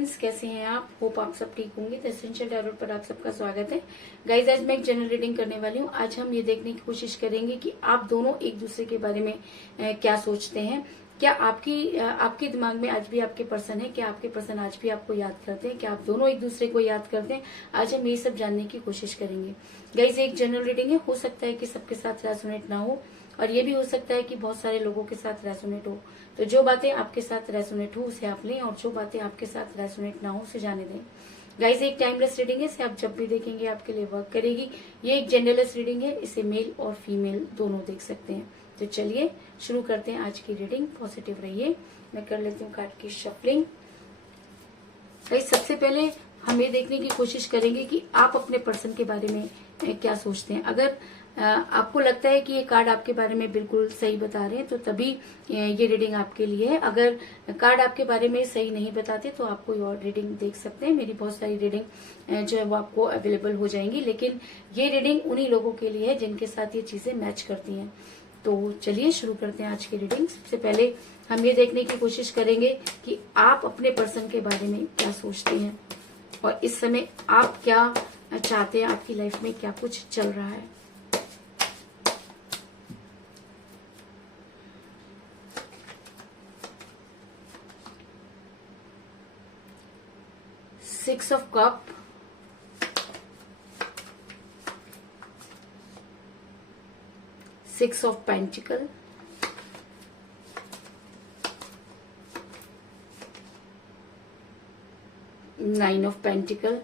Friends, कैसे हैं आप? होप आप सब ठीक होंगे। द एसेंशियल टैरोट पर आप सबका स्वागत है। गाइज, आज मैं एक जनरल रीडिंग करने वाली हूँ। आज हम ये देखने की कोशिश करेंगे कि आप दोनों एक दूसरे के बारे में क्या सोचते हैं। क्या आपके दिमाग में आज भी आपके पर्सन है? क्या आपके पर्सन आज भी आपको याद करते हैं? क्या आप दोनों एक दूसरे को याद करते हैं? आज हम ये सब जानने की कोशिश करेंगे। गाइज, एक जनरल रीडिंग है, हो सकता है कि सबके साथ रेजोनेट ना हो, और ये भी हो सकता है कि बहुत सारे लोगों के साथ रेजोनेट हो। तो जो बातें आपके साथ रेजोनेट हो उसे आप लें, और जो बातें आपके साथ रेजोनेट ना हो उसे जाने दें। गाइस, एक टाइमलेस रीडिंग है, इसे आप जब भी देखेंगे आपके लिए वर्क करेगी। ये एक जेंडरलेस रीडिंग है, इसे मेल और फीमेल दोनों देख सकते हैं। तो चलिए शुरू करते हैं आज की रीडिंग। पॉजिटिव रहिए। मैं कर लेती हूँ कार्ड की शफलिंग। गाइस, सबसे पहले हम ये देखने की कोशिश करेंगे कि आप अपने पर्सन के बारे में क्या सोचते हैं। अगर आपको लगता है कि ये कार्ड आपके बारे में बिल्कुल सही बता रहे हैं तो तभी ये रीडिंग आपके लिए है। अगर कार्ड आपके बारे में सही नहीं बताते तो आप कोई और रीडिंग देख सकते हैं। मेरी बहुत सारी रीडिंग जो है वो आपको अवेलेबल हो जाएंगी, लेकिन ये रीडिंग उन्हीं लोगों के लिए है जिनके साथ ये चीजें मैच करती हैं। तो चलिए शुरू करते हैं आज की रीडिंग। सबसे पहले हम ये देखने की कोशिश करेंगे कि आप अपने पर्सन के बारे में क्या सोचते हैं और इस समय आप क्या चाहते हैं, आपकी लाइफ में क्या कुछ चल रहा है। Six of Cup, Six of Pentacle, Nine of Pentacle,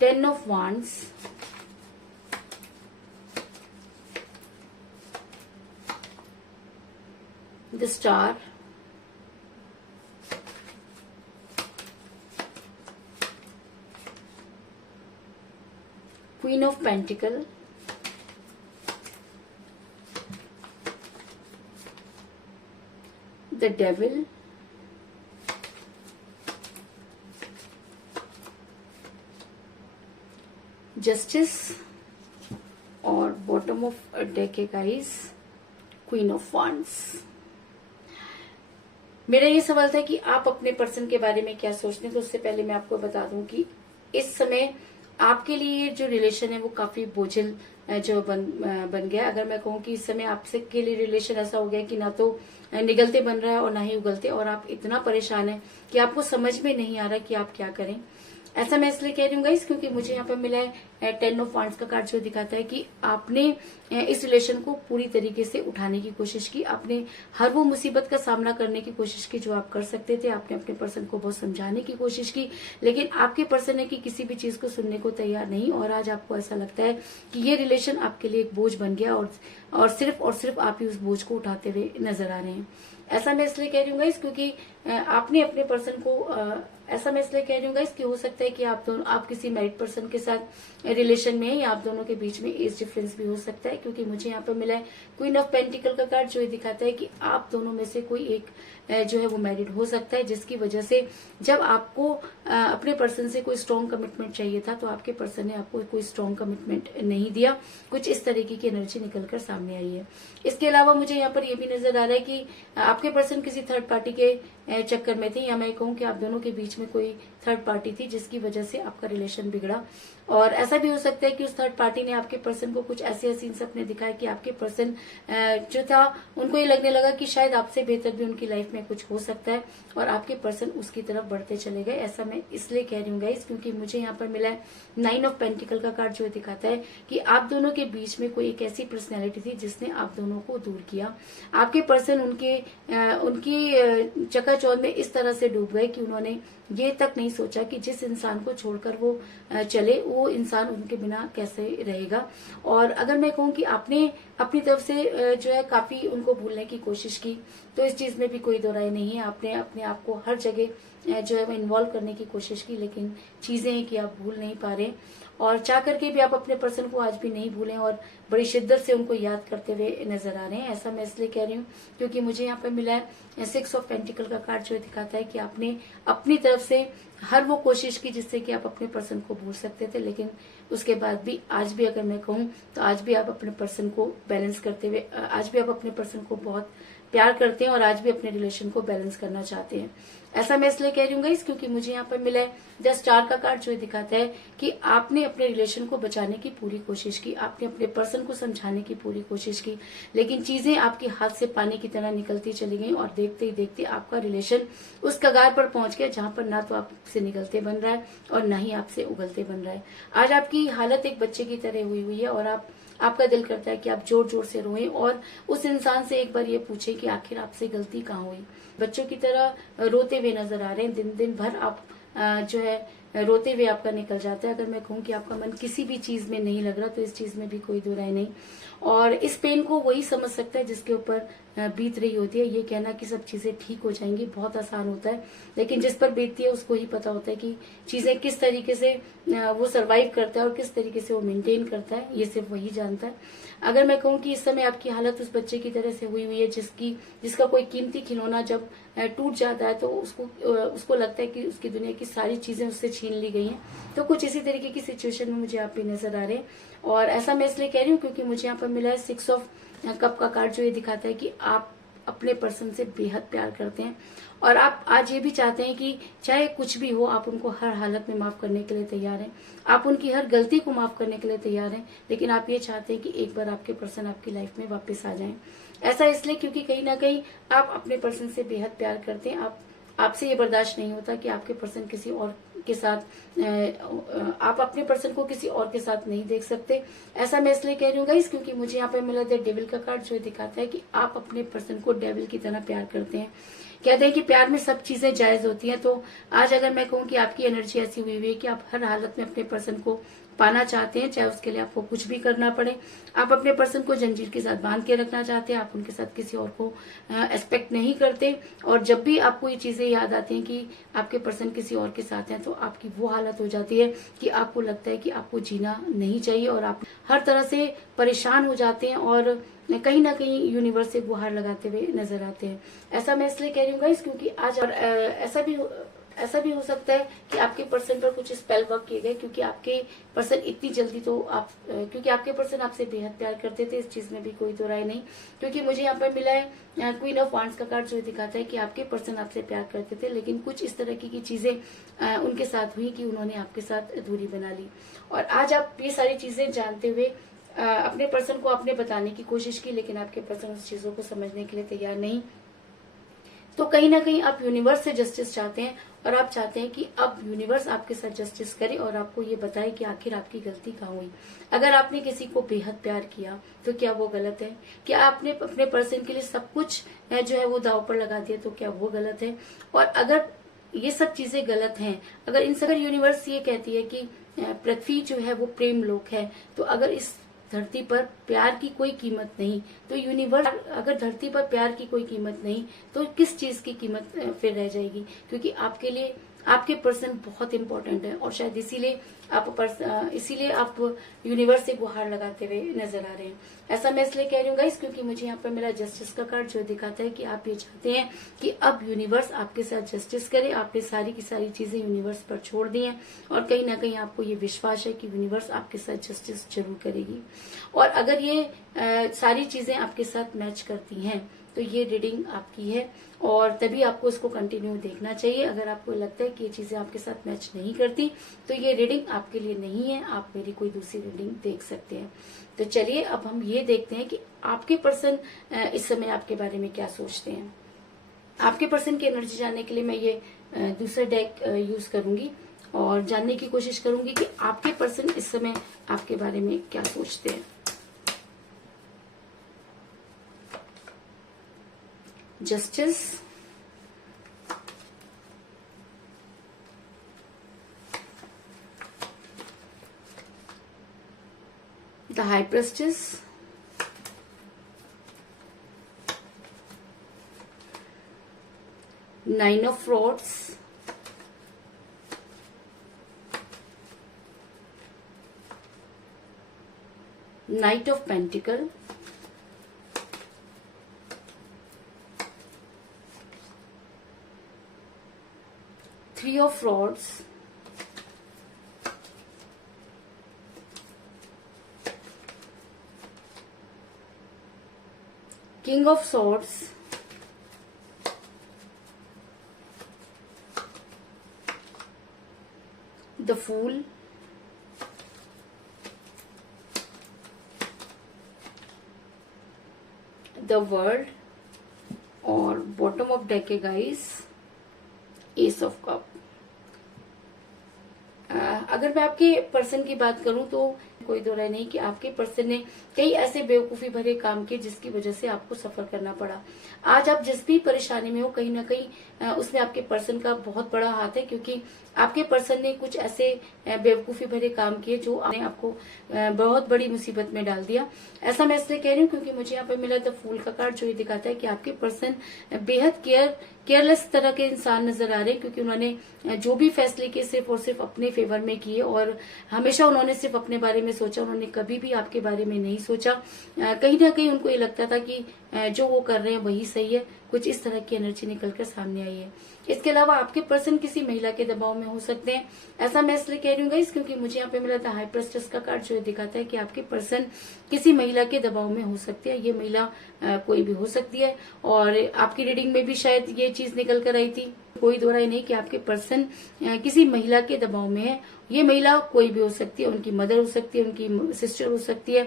Ten of Wands, the Star, Queen of Pentacle, the Devil, Justice, और बॉटम ऑफ डेक है गाइस, क्वीन ऑफ वांड्स। मेरा ये सवाल था कि आप अपने पर्सन के बारे में क्या सोचते हैं। तो उससे पहले मैं आपको बता दूं कि इस समय आपके लिए जो रिलेशन है वो काफी बोझिल जो बन गया। अगर मैं कहूँ कि इस समय आपसे के लिए रिलेशन ऐसा हो गया कि ना तो निगलते बन रहा है और ना ही उगलते, और आप इतना परेशान है कि आपको समझ में नहीं आ रहा कि आप क्या करें। ऐसा मैं इसलिए कह रही हूँ गाइस क्योंकि मुझे यहाँ पर मिला है टेन ऑफ वांड्स का कार्ड, जो दिखाता है कि आपने इस रिलेशन को पूरी तरीके से उठाने की कोशिश की। आपने हर वो मुसीबत का सामना करने की कोशिश की जो आप कर सकते थे। आपने अपने पर्सन को बहुत समझाने की कोशिश की, लेकिन आपके पर्सन है कि किसी भी चीज को सुनने को तैयार नहीं। और आज आपको ऐसा लगता है कि ये रिलेशन आपके लिए एक बोझ बन गया, और सिर्फ आप ही उस बोझ को उठाते हुए नजर आ रहे हैं। ऐसा मैं इसलिए कह रही हूँ गाइस क्योंकि आपने अपने पर्सन को ऐसा मैं इसलिए कह रही हूँ गाइस कि हो सकता है कि आप किसी मैरिड पर्सन के साथ रिलेशन में है, या आप दोनों के बीच में एज डिफरेंस भी हो सकता है। क्योंकि मुझे यहाँ पर मिला है क्वीन ऑफ पेंटिकल का कार्ड, जो ये दिखाता है कि आप दोनों में से कोई एक जो है वो मैरिड हो सकता है, जिसकी वजह से जब आपको अपने पर्सन से कोई स्ट्रॉन्ग कमिटमेंट चाहिए था तो आपके पर्सन ने आपको कोई स्ट्रॉन्ग कमिटमेंट नहीं दिया। कुछ इस तरीके की एनर्जी निकलकर सामने आई है। इसके अलावा मुझे यहाँ पर यह भी नजर आ रहा है कि आपके पर्सन किसी थर्ड पार्टी के चक्कर में थे, या मैं कहूँ कि आप दोनों के बीच में कोई थर्ड पार्टी थी जिसकी वजह से आपका रिलेशन बिगड़ा। और ऐसा भी हो सकता है कि उस थर्ड पार्टी ने आपके पर्सन को कुछ ऐसे हसीन सपने दिखाए कि आपके पर्सन जो था उनको ये लगने लगा कि शायद आपसे बेहतर भी उनकी लाइफ में कुछ हो सकता है, और आपके पर्सन उसकी तरफ बढ़ते चले गए। ऐसा मैं इसलिए कह रही हूँ गाइस क्योंकि मुझे यहाँ पर मिला है नाइन ऑफ पेंटिकल का कार्ड, जो दिखाता है कि आप दोनों के बीच में कोई एक ऐसी पर्सनैलिटी थी जिसने आप दोनों को दूर किया। आपके पर्सन उनकी चकाचौंध में इस तरह से डूब गए कि उन्होंने ये तक नहीं सोचा कि जिस इंसान को छोड़कर वो चले, वो इंसान उनके बिना कैसे रहेगा। और अगर मैं कहूँ कि आपने अपनी तरफ से जो है काफी उनको भूलने की कोशिश की, तो इस चीज में भी कोई दो राय नहीं है। आपने अपने आप को हर जगह जो है वो इन्वॉल्व करने की कोशिश की, लेकिन चीजें हैं कि आप भूल नहीं पा रहे, और चाह करके भी आप अपने पर्सन को आज भी नहीं भूलें और बड़ी शिद्दत से उनको याद करते हुए नजर आ रहे हैं। ऐसा मैं इसलिए कह रही हूँ क्योंकि मुझे यहाँ पर मिला है सिक्स ऑफ पेंटिकल का कार्ड, जो दिखाता है कि आपने अपनी तरफ से हर वो कोशिश की जिससे कि आप अपने पर्सन को भूल सकते थे, लेकिन उसके बाद भी आज भी अगर मैं कहूँ तो आज भी आप अपने पर्सन को बैलेंस करते हुए, आज भी आप अपने पर्सन को बहुत प्यार करते हैं और आज भी अपने रिलेशन को बैलेंस करना चाहते हैं। ऐसा मैं इसलिए कह रही हूँ गाइस क्योंकि मुझे यहाँ पर मिला है द स्टार का कार्ड, जो दिखाता है कि आपने अपने रिलेशन को बचाने की पूरी कोशिश की, आपने अपने पर्सन को समझाने की पूरी कोशिश की, लेकिन चीजें आपके हाथ से पानी की तरह निकलती चली गई और देखते ही देखते आपका रिलेशन उस कगार पर पहुंच गया जहां पर ना तो आपसे निकलते बन रहा है और ना ही आपसे उगलते बन रहा है। आज आपकी हालत एक बच्चे की तरह हुई हुई है और आपका दिल करता है कि आप जोर जोर से रोएं और उस इंसान से एक बार ये पूछें कि आखिर आपसे गलती कहाँ हुई। बच्चों की तरह रोते हुए नजर आ रहे हैं, दिन दिन भर आप जो है रोते हुए आपका निकल जाता है। अगर मैं कहूँ कि आपका मन किसी भी चीज में नहीं लग रहा तो इस चीज में भी कोई दो राय नहीं। और इस पेन को वही समझ सकता है जिसके ऊपर बीत रही होती है। ये कहना कि सब चीजें ठीक हो जाएंगी बहुत आसान होता है, लेकिन जिस पर बीतती है उसको ही पता होता है कि चीजें किस तरीके से वो सरवाइव करता है और किस तरीके से वो मेंटेन करता है, ये सिर्फ वही जानता है। अगर मैं कहूँ कि इस समय आपकी हालत उस बच्चे की तरह से हुई हुई है जिसका कोई कीमती खिलौना जब टूट जाता है तो उसको लगता है कि उसकी दुनिया की सारी चीजें उससे छीन ली गई हैं। तो कुछ इसी तरीके की सिचुएशन में मुझे आप भी नजर आ रहे हैं। और ऐसा मैं इसलिए कह रही हूँ क्योंकि मुझे यहाँ पर मिला है 6 ऑफ कप का कार्ड, जो ये दिखाता है कि आप अपने पर्सन से बेहद प्यार करते हैं और आप आज ये भी चाहते हैं कि चाहे कुछ भी हो आप उनको हर हालत में माफ करने के लिए तैयार हैं, आप उनकी हर गलती को माफ करने के लिए तैयार हैं, लेकिन आप ये चाहते हैं कि एक बार आपके पर्सन आपकी लाइफ में वापस आ जाएं। ऐसा इसलिए क्योंकि कहीं ना कहीं आप अपने पर्सन से बेहद प्यार करते हैं। आपसे ये बर्दाश्त नहीं होता कि आपके पर्सन किसी और के साथ, आप अपने पर्सन को किसी और के साथ नहीं देख सकते। ऐसा मैं इसलिए कह रही हूँ गाइस क्योंकि मुझे यहाँ पे मिला द डेविल का कार्ड, जो दिखाता है कि आप अपने पर्सन को डेविल की तरह प्यार करते हैं। कहते हैं कि प्यार में सब चीजें जायज होती हैं। तो आज अगर मैं कहूँ कि आपकी एनर्जी ऐसी हुई हुई है कि आप हर हालत में अपने पर्सन को पाना चाहते हैं, चाहे उसके लिए आपको कुछ भी करना पड़े। आप अपने पर्सन को जंजीर के साथ बांध के रखना चाहते हैं, आप उनके साथ किसी और को एक्सपेक्ट नहीं करते। और जब भी आपको ये चीजें याद आती हैं कि आपके पर्सन किसी और के साथ हैं तो आपकी वो हालत हो जाती है कि आपको लगता है कि आपको जीना नहीं चाहिए और आप हर तरह से परेशान हो जाते हैं और कहीं ना कहीं यूनिवर्स से गुहार लगाते हुए नजर आते हैं। ऐसा मैं इसलिए कह रही हूँ गाइस क्योंकि आज ऐसा भी हो सकता है कि आपके पर्सन पर कुछ स्पेल वर्क किए गए क्योंकि आपके पर्सन इतनी जल्दी तो क्योंकि आपके पर्सन आपसे बेहद प्यार करते थे, इस चीज में भी कोई दो राय नहीं। क्योंकि मुझे यहाँ पर मिला है क्वीन ऑफ वांड्स का कार्ड, जो दिखाता है कि आपके पर्सन आपसे प्यार करते थे, लेकिन कुछ इस तरह की चीजें उनके साथ हुई कि उन्होंने आपके साथ दूरी बना ली। और आज आप ये सारी चीजें जानते हुए अपने पर्सन को आपने बताने की कोशिश की, लेकिन आपके पर्सन उस चीजों को समझने के लिए तैयार नहीं। तो कहीं ना कहीं आप यूनिवर्स से जस्टिस चाहते हैं और आप चाहते हैं कि अब यूनिवर्स आपके साथ जस्टिस करे और आपको ये बताए कि आखिर आपकी गलती कहाँ हुई। अगर आपने किसी को बेहद प्यार किया तो क्या वो गलत है? क्या आपने अपने पर्सन के लिए सब कुछ जो है वो दांव पर लगा दिया तो क्या वो गलत है? और अगर ये सब चीजें गलत हैं, अगर यूनिवर्स ये कहती है कि पृथ्वी जो है वो प्रेम लोक है, तो अगर इस धरती पर प्यार की कोई कीमत नहीं तो यूनिवर्स, अगर धरती पर प्यार की कोई कीमत नहीं तो किस चीज की कीमत फिर रह जाएगी? क्योंकि आपके लिए आपके पर्सन बहुत इंपॉर्टेंट है और शायद इसीलिए आप यूनिवर्स से गुहार लगाते हुए नजर आ रहे हैं। ऐसा मैं इसलिए कह रही हूँ गाइस क्योंकि मुझे यहाँ पर मेरा जस्टिस का कार्ड, जो दिखाता है कि आप ये चाहते हैं कि अब यूनिवर्स आपके साथ जस्टिस करे। आपने सारी की सारी चीजें यूनिवर्स पर छोड़ दी हैं और कहीं ना कहीं आपको ये विश्वास है कि यूनिवर्स आपके साथ जस्टिस जरूर करेगी। और अगर ये सारी चीजें आपके साथ मैच करती हैं तो ये रीडिंग आपकी है और तभी आपको इसको कंटिन्यू देखना चाहिए। अगर आपको लगता है कि ये चीजें आपके साथ मैच नहीं करती तो ये रीडिंग आपके लिए नहीं है, आप मेरी कोई दूसरी रीडिंग देख सकते हैं। तो चलिए अब हम ये देखते हैं कि आपके पर्सन इस समय आपके बारे में क्या सोचते हैं। आपके पर्सन की एनर्जी जानने के लिए मैं ये दूसरा डेक यूज करूंगी और जानने की कोशिश करूंगी कि आपके पर्सन इस समय आपके बारे में क्या सोचते हैं। Justice, the high priestess, nine of rods, knight of pentacle, three of rods, king of swords, the fool, the world, और बॉटम ऑफ डेक है गाइस एस ऑफ कप। अगर मैं आपके पर्सन की बात करूं तो कोई दो राय नहीं कि आपके पर्सन ने कई ऐसे बेवकूफी भरे काम किए जिसकी वजह से आपको सफर करना पड़ा। आज आप जिस भी परेशानी में हो कहीं ना कहीं उसमें आपके पर्सन का बहुत बड़ा हाथ है, क्योंकि आपके पर्सन ने कुछ ऐसे बेवकूफी भरे काम किए जो आपको बहुत बड़ी मुसीबत में डाल दिया। ऐसा मैं इसलिए कह रही हूँ क्योंकि मुझे यहाँ पे मिला द फूल का कार्ड, जो ये दिखाता है कि आपके पर्सन बेहद केयरलेस तरह के इंसान नजर आ रहे हैं, क्योंकि उन्होंने जो भी फैसले किए सिर्फ और सिर्फ अपने फेवर में किए और हमेशा उन्होंने सिर्फ अपने बारे में सोचा, उन्होंने कभी भी आपके बारे में नहीं सोचा। कहीं ना कहीं उनको ये लगता था कि जो वो कर रहे हैं वही सही है। कुछ इस तरह की एनर्जी निकलकर सामने आई है। इसके अलावा आपके पर्सन किसी महिला के दबाव में हो सकते हैं। ऐसा मैं इसलिए कह रही हूँ गाइस क्योंकि मुझे यहाँ पे मिला था हाई प्रेस्टेस का कार्ड, जो दिखाता है कि आपके पर्सन किसी महिला के दबाव में हो सकते हैं। ये महिला कोई भी हो सकती है और आपकी रीडिंग में भी शायद ये चीज निकल कर आई थी। कोई दो राय नहीं कि आपके पर्सन किसी महिला के दबाव में है। ये महिला कोई भी हो सकती है, उनकी मदर हो सकती है, उनकी सिस्टर हो सकती है,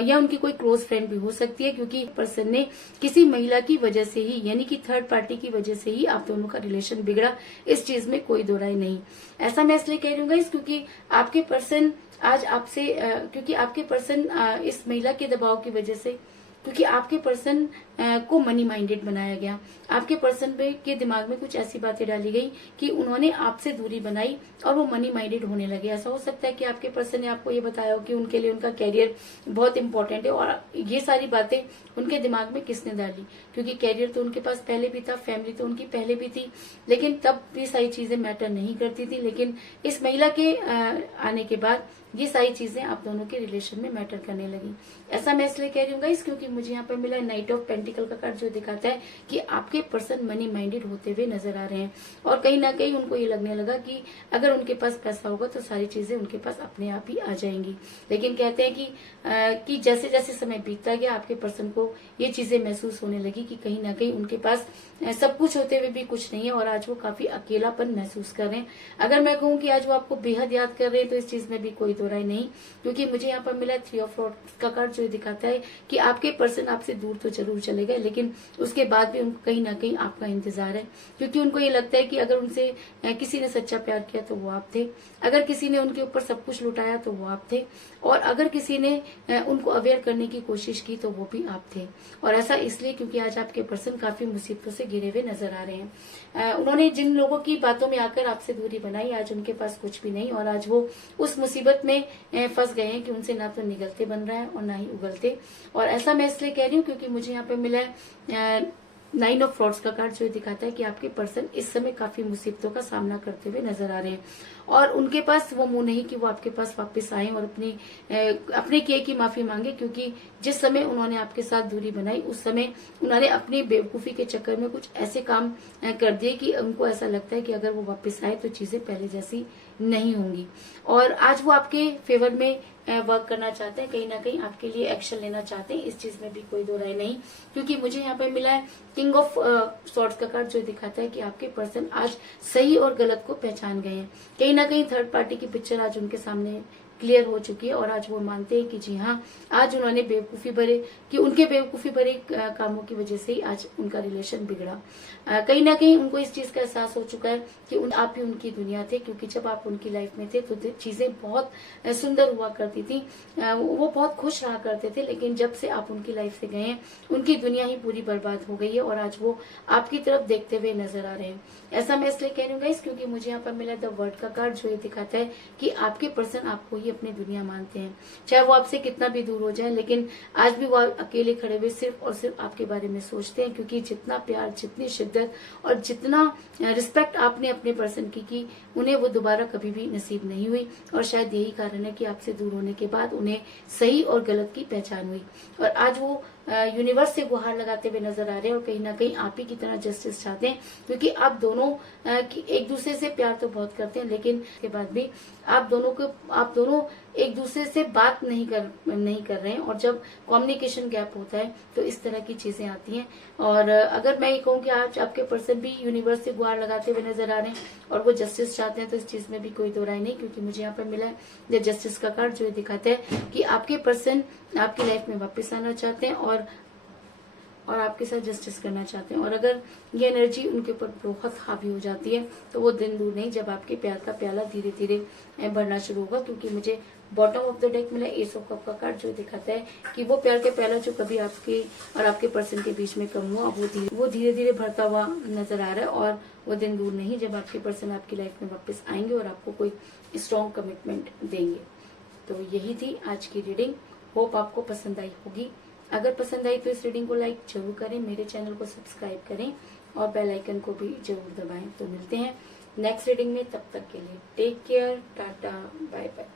या उनकी कोई क्लोज फ्रेंड भी हो सकती है, क्योंकि पर्सन ने किसी महिला की वजह से ही, यानी कि थर्ड पार्टी की वजह से ही आप दोनों का रिलेशन बिगड़ा। इस चीज में कोई दो राय नहीं। ऐसा मैं इसलिए कह रही हूँ क्योंकि आपके पर्सन आज आपसे क्योंकि आपके पर्सन इस महिला के दबाव की वजह से, क्योंकि आपके पर्सन को मनी माइंडेड बनाया गया, आपके पर्सन के दिमाग में कुछ ऐसी बातें डाली गई कि उन्होंने आपसे दूरी बनाई और वो मनी माइंडेड होने लगे। ऐसा हो सकता है कि आपके पर्सन ने आपको ये बताया हो कि उनके लिए उनका कैरियर बहुत इंपॉर्टेंट है, और ये सारी बातें उनके दिमाग में किसने डाली, क्योंकि कैरियर तो उनके पास पहले भी था, फैमिली तो उनकी पहले भी थी, लेकिन तब ये सारी चीजें मैटर नहीं करती थी। लेकिन इस महिला के आने के बाद ये सारी चीजें आप दोनों के रिलेशन में मैटर करने लगी। ऐसा मैं इसलिए कह रही हूँ गाइस क्योंकि मुझे यहाँ पर मिला नाइट ऑफ पेंटिकल का कार्ड, जो दिखाता है कि आपके पर्सन मनी माइंडेड होते हुए नजर आ रहे हैं, और कहीं ना कहीं उनको ये लगने लगा कि अगर उनके पास पैसा होगा तो सारी चीजें उनके पास अपने आप ही आ जाएंगी। लेकिन कहते हैं कि जैसे जैसे समय बीतता गया आपके पर्सन को ये चीजें महसूस होने लगी कि कहीं ना कहीं उनके पास सब कुछ होते हुए भी कुछ नहीं है, और आज वो काफी अकेलापन महसूस कर रहे हैं। अगर मैं कहूँ कि आज वो आपको बेहद याद कर रहे हैं तो इस चीज में भी कोई दो राय नहीं, क्योंकि मुझे यहाँ पर मिला 3 ऑफ सॉर्ड्स का कार्ड, जो दिखाता है कि आपके पर्सन आपसे दूर तो जरूर चले गए, लेकिन उसके बाद भी उनको कहीं ना कहीं आपका इंतजार है, क्योंकि उनको ये लगता है कि अगर उनसे किसी ने सच्चा प्यार किया तो वो आप थे, अगर किसी ने उनके ऊपर सब कुछ लुटाया तो वो आप थे, और अगर किसी ने उनको अवेयर करने की कोशिश की तो वो भी आप थे। और ऐसा इसलिए क्योंकि आज आपके पर्सन काफी मुसीबतों से घिरे हुए नजर आ रहे हैं। उन्होंने जिन लोगों की बातों में आकर आपसे दूरी बनाई, आज उनके पास कुछ भी नहीं, और आज वो उस मुसीबत में फंस गए हैं कि उनसे ना तो निगलते बन रहा है और ना ही उगलते। और ऐसा मैं इसलिए कह रही हूँ क्योंकि मुझे यहाँ पे मिला है 9 ऑफ फ्रॉड्स का कार्ड, जो दिखाता है कि आपके पर्सन इस समय काफी मुसीबतों का सामना करते हुए नजर आ रहे हैं, और उनके पास वो मुंह नहीं कि वो आपके पास वापस आए और अपने किए की माफी मांगे, क्योंकि जिस समय उन्होंने आपके साथ दूरी बनाई उस समय उन्होंने अपनी बेवकूफी के चक्कर में कुछ ऐसे काम कर दिए कि उनको ऐसा लगता है कि अगर वो वापस आए तो चीजें पहले जैसी नहीं होंगी। और आज वो आपके फेवर में वर्क करना चाहते हैं, कहीं ना कहीं आपके लिए एक्शन लेना चाहते हैं। इस चीज में भी कोई दो राय नहीं, क्योंकि मुझे यहाँ पे मिला है किंग ऑफ सॉर्ड्स का कार्ड, जो दिखाता है कि आपके पर्सन आज सही और गलत को पहचान गए हैं। कहीं ना कहीं थर्ड पार्टी की पिक्चर आज उनके सामने क्लियर हो चुकी है, और आज वो मानते हैं कि जी हाँ, आज उन्होंने उनके बेवकूफी भरे कामों की वजह से ही आज उनका रिलेशन बिगड़ा। कहीं ना कहीं उनको इस चीज का एहसास हो चुका है कि आप ही उनकी दुनिया थे, क्योंकि जब आप उनकी लाइफ में थे तो चीजें बहुत सुंदर हुआ करती थी, वो बहुत खुश रहा करते थे, लेकिन जब से आप उनकी लाइफ से गए हैं उनकी दुनिया ही पूरी बर्बाद हो गई है, और आज वो आपकी तरफ देखते हुए नजर आ रहे हैं। ऐसा मैं इसलिए कह रही हूँ गाइस क्योंकि मुझे यहाँ पर मिला द वर्ल्ड का कार्ड, जो ये दिखाता है कि आपके पर्सन आपको ही अपनी दुनिया मानते हैं, चाहे वो आपसे कितना भी दूर हो जाए, लेकिन आज भी वो अकेले खड़े हुए सिर्फ और सिर्फ आपके बारे में सोचते हैं, क्योंकि जितना प्यार, जितनी शिद्दत और जितना रिस्पेक्ट आपने अपने पर्सन की उन्हें वो दोबारा कभी भी नसीब नहीं हुई, और शायद यही कारण है कि आपसे दूर होने के बाद उन्हें सही और गलत की पहचान हुई, और आज वो यूनिवर्स से गुहार लगाते हुए नजर आ रहे हैं और कहीं ना कहीं आप ही की तरह जस्टिस चाहते हैं, क्योंकि आप दोनों एक दूसरे से प्यार तो बहुत करते हैं, लेकिन के बाद भी आप दोनों एक दूसरे से बात नहीं कर रहे हैं। और जब कम्युनिकेशन गैप होता है तो इस तरह की चीजें आती हैं। और अगर मैं ये कहूँ कि आज आपके पर्सन भी यूनिवर्स से गुहार लगाते हुए नजर आ रहे हैं और वो जस्टिस चाहते हैं, तो इस चीज में भी कोई दो राय नहीं, क्योंकि मुझे यहाँ पर मिला है जस्टिस का कार्ड, जो दिखाता है कि आपके पर्सन आपकी लाइफ में वापस आना चाहते हैं और आपके साथ जस्टिस करना चाहते हैं। और अगर ये एनर्जी उनके ऊपर बहुत हावी हो जाती है तो वो दिन दूर नहीं जब आपके प्यार का प्याला धीरे धीरे भरना शुरू होगा। क्योंकि मुझे बॉटम ऑफ द डेक मिला एस ऑफ कप का कार्ड, जो दिखाता है कि वो प्यार का प्याला जो कभी आपके और आपके पर्सन के बीच में कम हुआ, वो धीरे धीरे भरता हुआ नजर आ रहा है। और वो दिन दूर नहीं जब आपके पर्सन आपकी लाइफ में वापस आएंगे और आपको कोई स्ट्रॉन्ग कमिटमेंट देंगे। तो यही थी आज की रीडिंग। होप आपको पसंद आई होगी। अगर पसंद आई तो इस रीडिंग को लाइक जरूर करें, मेरे चैनल को सब्सक्राइब करें और बेल आइकन को भी जरूर दबाएं। तो मिलते हैं नेक्स्ट रीडिंग में, तब तक के लिए take care, tata, bye bye.